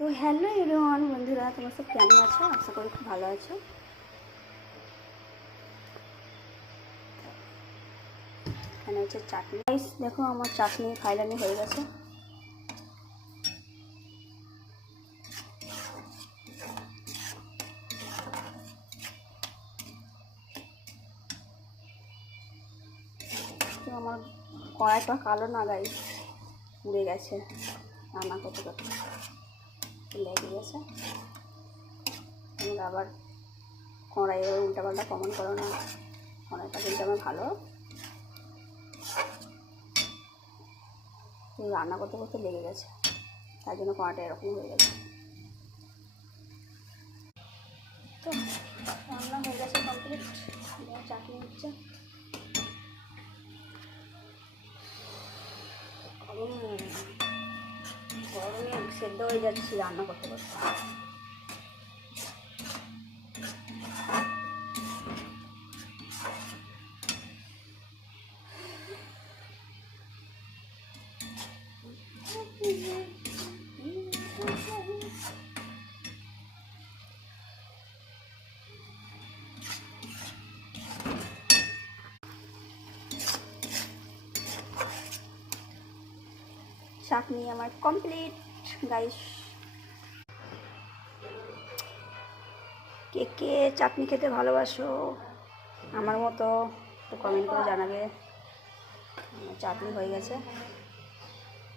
তো hello everyone বন্ধুরা, তোমরা সব কেমন আছো? আশা করি খুব ভালো আছো। এখানে হচ্ছে চাটনি। গাইস দেখো, আমার চাটনি ফাইনালি হয়ে গেছে। তো আমার কড়াইটা কালো না গাইস, পুড়ে গেছে রান্না করতে করতে, লেগে গেছে। তোমরা আবার কড়াইয়ে উল্টাপাল্টা কমেন্ট করো না, কড়াইটা কিন্তু আমার ভালো। রান্না করতে করতে লেগে গেছে, তার জন্য কড়াইটা এরকম হয়ে গেছে। তো রান্না হয়ে গেছে কমপ্লিট। চাটনি হচ্ছে, গরমে সেদ্ধ হয়ে যাচ্ছি রান্না করতে করতে। চাটনি আমার কমপ্লিট গাইস। কে কে চাটনি খেতে ভালোবাসো আমার মতো একটু কমেন্ট করে জানাবে। চাটনি হয়ে গেছে।